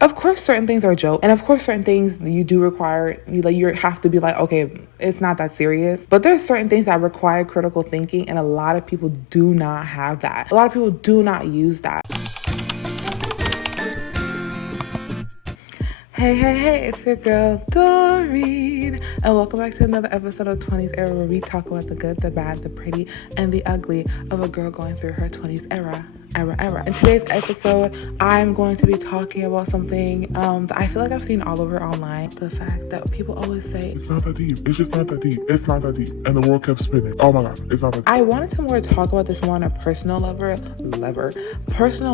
Of course, certain things are a joke, and of course, certain things you do require, you have to be like, okay, it's not that serious. But there's certain things that require critical thinking, and a lot of people do not have that. A lot of people do not use that. Hey, it's your girl, Doreen, and welcome back to another episode of 20s Era, where we talk about the good, the bad, the pretty, and the ugly of a girl going through her 20s era. In today's episode, I'm going to be talking about something that I feel like I've seen all over online. The fact that people always say, it's not that deep. It's just not that deep. It's not that deep. And the world kept spinning. Oh my God, it's not that deep. I wanted to more talk about this more on a personal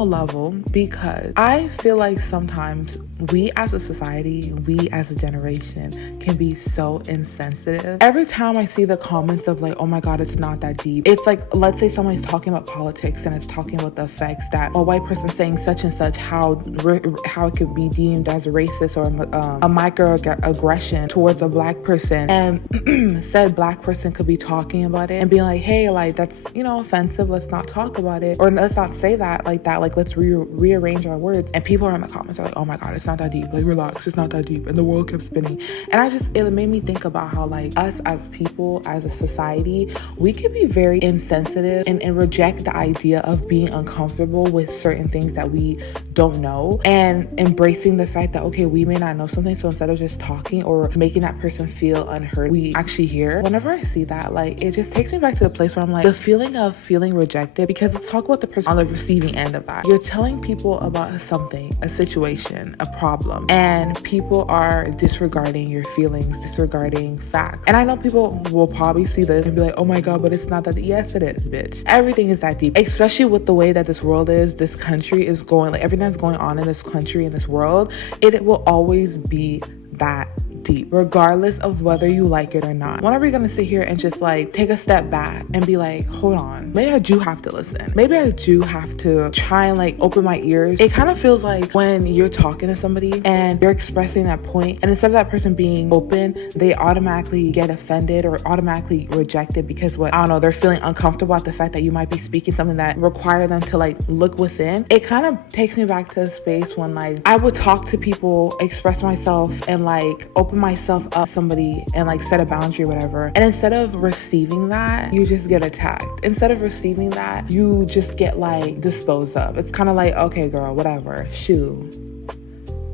level, because I feel like sometimes we as a society, we as a generation can be so insensitive. Every time I see the comments of like, oh my God, it's not that deep. It's like, let's say somebody's talking about politics and it's talking about the effects that a white person saying such and such, how it could be deemed as racist or a microaggression towards a black person, and said black person could be talking about it and being like, hey, like that's, offensive, let's not talk about it, or let's not say that, like let's rearrange our words. And people are in the comments are like, oh my God, it's not that deep, like relax, it's not that deep, and the world kept spinning. And it made me think about how like us as people, as a society, we could be very insensitive and reject the idea of being uncomfortable with certain things that we don't know, and embracing the fact that, okay, we may not know something, so instead of just talking or making that person feel unheard, we actually hear. Whenever I see that, like, it just takes me back to the place where I'm like, the feeling of feeling rejected, because let's talk about the person on the receiving end of that. You're telling people about something, a situation, a problem, and people are disregarding your feelings, disregarding facts. And I know people will probably see this and be like, oh my God, but it's not that. Yes, it is, bitch. Everything is that deep, especially with the way that this world is, this country is going, like everything that's going on in this country, in this world, it will always be that deep, regardless of whether you like it or not. When are we gonna sit here and just like take a step back and be like, hold on, maybe I do have to listen, maybe I do have to try and like open my ears? It kind of feels like when you're talking to somebody and you're expressing that point, and instead of that person being open, they automatically get offended or automatically rejected because they're feeling uncomfortable at the fact that you might be speaking something that require them to like look within. It kind of takes me back to a space when like I would talk to people, express myself, and like open myself up to somebody and like set a boundary or whatever, and instead of receiving that, you just get attacked. Instead of receiving that, you just get like disposed of. It's kind of like, okay girl, whatever, shoo,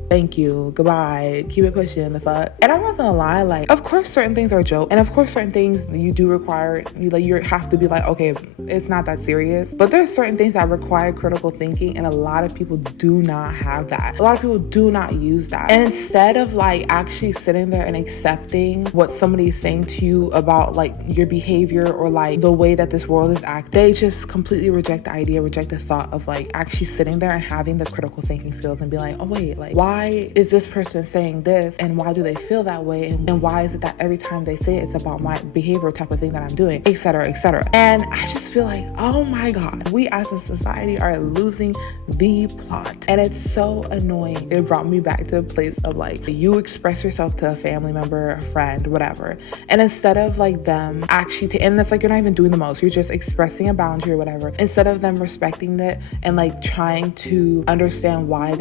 thank you, goodbye, keep it pushing, the fuck. And I'm not gonna lie, like, of course certain things are a joke, and of course certain things you do require, you have to be like, okay, it's not that serious. But there's certain things that require critical thinking, and a lot of people do not have that. A lot of people do not use that. And instead of like actually sitting there and accepting what somebody's saying to you about like your behavior or like the way that this world is acting, they just completely reject the idea, reject the thought of like actually sitting there and having the critical thinking skills and be like, oh wait, like why is this person saying this, and why do they feel that way, and why is it that every time they say it's about my behavior type of thing that I'm doing, etc. And I just feel like, oh my God, we as a society are losing the plot, and it's so annoying. It brought me back to a place of like, you express yourself to a family member, a friend, whatever, and instead of like them actually and it's like you're not even doing the most, you're just expressing a boundary or whatever, instead of them respecting it and like trying to understand why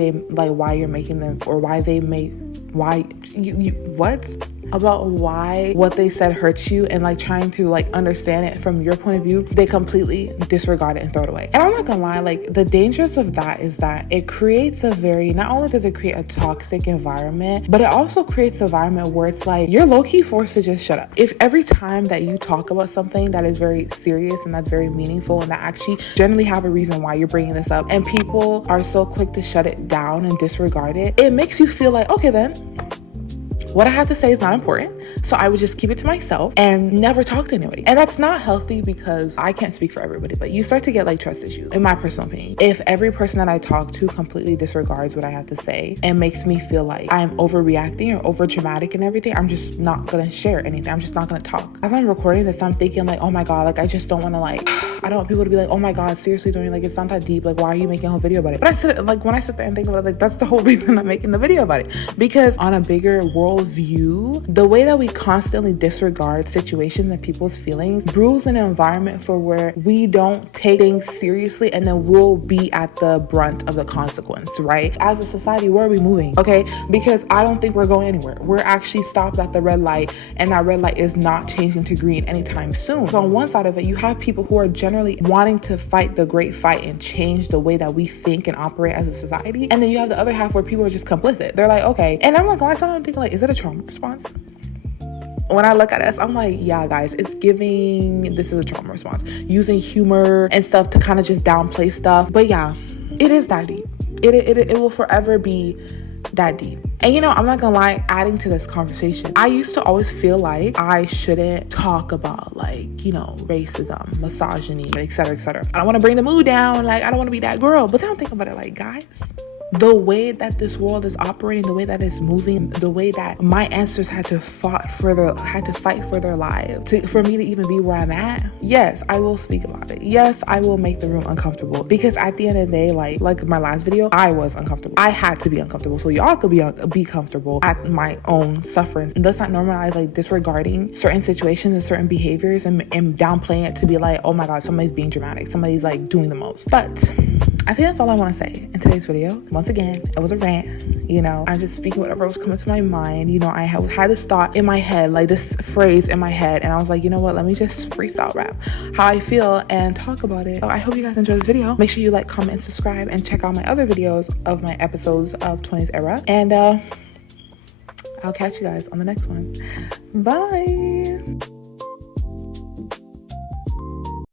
you're making them, or why what they said hurts you, and like trying to like understand it from your point of view, they completely disregard it and throw it away. And I'm not gonna lie, like the dangers of that is that it creates not only does it create a toxic environment, but it also creates an environment where it's like you're low-key forced to just shut up. If every time that you talk about something that is very serious and that's very meaningful and that actually generally have a reason why you're bringing this up, and people are so quick to shut it down and disregard it, it makes you feel like, okay then, what I have to say is not important, so I would just keep it to myself and never talk to anybody. And that's not healthy, because I can't speak for everybody, but you start to get like trust issues, in my personal opinion. If every person that I talk to completely disregards what I have to say and makes me feel like I'm overreacting or over dramatic and everything, I'm just not gonna share anything. I'm just not gonna talk. As I'm recording this, I'm thinking like, oh my God, like I just don't want to like, I don't want people to be like, oh my God, seriously, Doreen, like it's not that deep, like why are you making a whole video about it? But when I sit there and think about it, like that's the whole reason I'm making the video about it, because on a bigger world view, the way that we constantly disregard situations and people's feelings brews an environment for where we don't take things seriously, and then we'll be at the brunt of the consequence, right? As a society, where are we moving? Okay, because I don't think we're going anywhere. We're actually stopped at the red light, and that red light is not changing to green anytime soon. So on one side of it, you have people who are generally wanting to fight the great fight and change the way that we think and operate as a society, and then you have the other half where people are just complicit. They're like, okay, and I'm like, I'm thinking like, is it a trauma response? When I look at this, I'm like, yeah, guys, it's giving, this is a trauma response, using humor and stuff to kind of just downplay stuff. But yeah, it is that deep. It will forever be that deep. And you know, I'm not gonna lie, adding to this conversation, I used to always feel like I shouldn't talk about, like, you know, racism, misogyny, etc., etc. I don't want to bring the mood down, like, I don't want to be that girl. But then I'm thinking about it like, guys, the way that this world is operating, the way that it's moving, the way that my ancestors had to fight for their lives for me to even be where I'm at. Yes, I will speak about it. Yes, I will make the room uncomfortable, because at the end of the day, like my last video, I was uncomfortable. I had to be uncomfortable so y'all could be comfortable at my own sufferance. And let's not normalize like disregarding certain situations and certain behaviors and downplaying it to be like, oh my God, somebody's being dramatic, somebody's like doing the most. But I think that's all I want to say in today's video. Once again, it was a rant. You know, I'm just speaking whatever was coming to my mind. You know, I had this thought in my head, like this phrase in my head, and I was like, you know what, let me just freestyle rap how I feel and talk about it. So I hope you guys enjoyed this video. Make sure you like, comment, and subscribe, and check out my other videos of my episodes of 20s era. And I'll catch you guys on the next one. Bye.